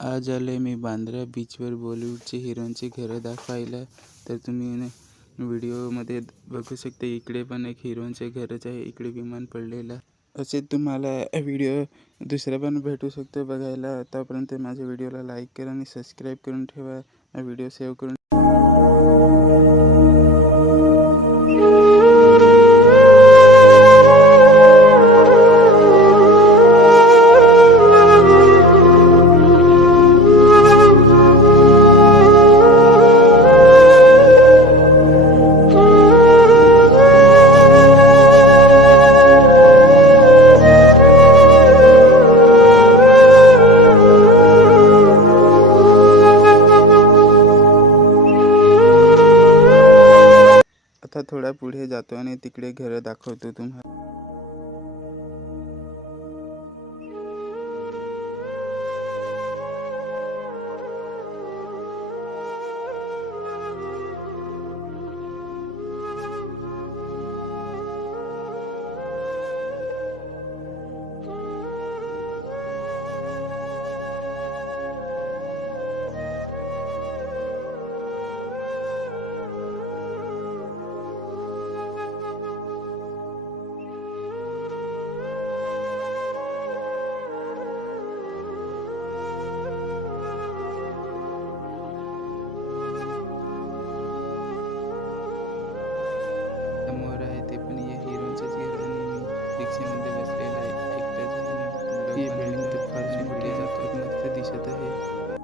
आज आले मी बांद्रा बीचवर बॉलिवूडचे हिरोंचे घरं दाखवायला. तर तुम्ही व्हिडिओमध्ये बघू शकता, इकडे पण एक हिरोंचे घरच आहे. इकडे विमान पडलेलं. असे तुम्हाला व्हिडिओ दुसरा पण भेटू शकतो बघायला. आतापर्यंत माझ्या व्हिडिओला लाईक करा आणि सबस्क्राईब करून ठेवा. व्हिडिओ सेव्ह करून आता थोडा पुढे जातो आणि तिकडे घरं दाखवतो तुम्हाला. समोर आहे ते पण या हिरोंचंच घर आणि मी रिक्षामध्ये बसलेला आहे एकटाच. ही बिल्डिंग तर फार मोठी जातात, मस्त दिसत आहे.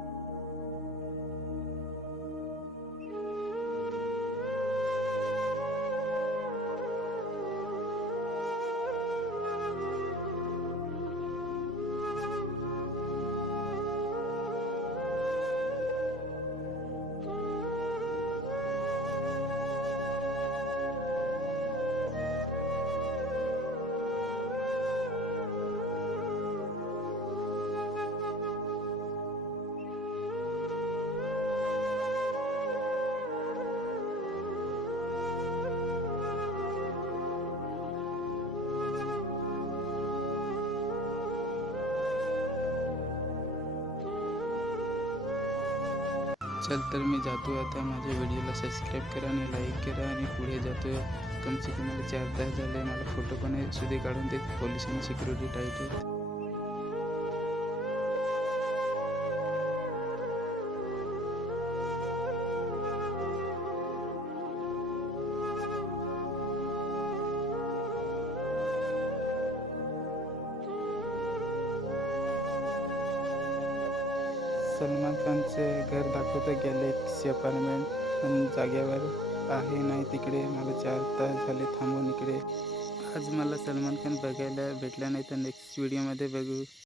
चल तर मी जातो आता. माझ्या व्हिडिओला सबस्क्राईब करा आणि लाईक करा आणि पुढे जातो. कम से कम मला 4 तास झाले. मला फोटो पण सुद्धा काढून देत. पोलीस आणि सिक्युरिटी टाईट आहेत. सलमान खानचे घर दाखवतं, गॅलेक्सी अपार्टमेंट. पण जागेवर आहे नाही तिकडे. मला 4 तास झाले थांबून इकडे. आज मला सलमान खान बघायला भेटला नाही, तर नेक्स्ट व्हिडिओमध्ये बघू.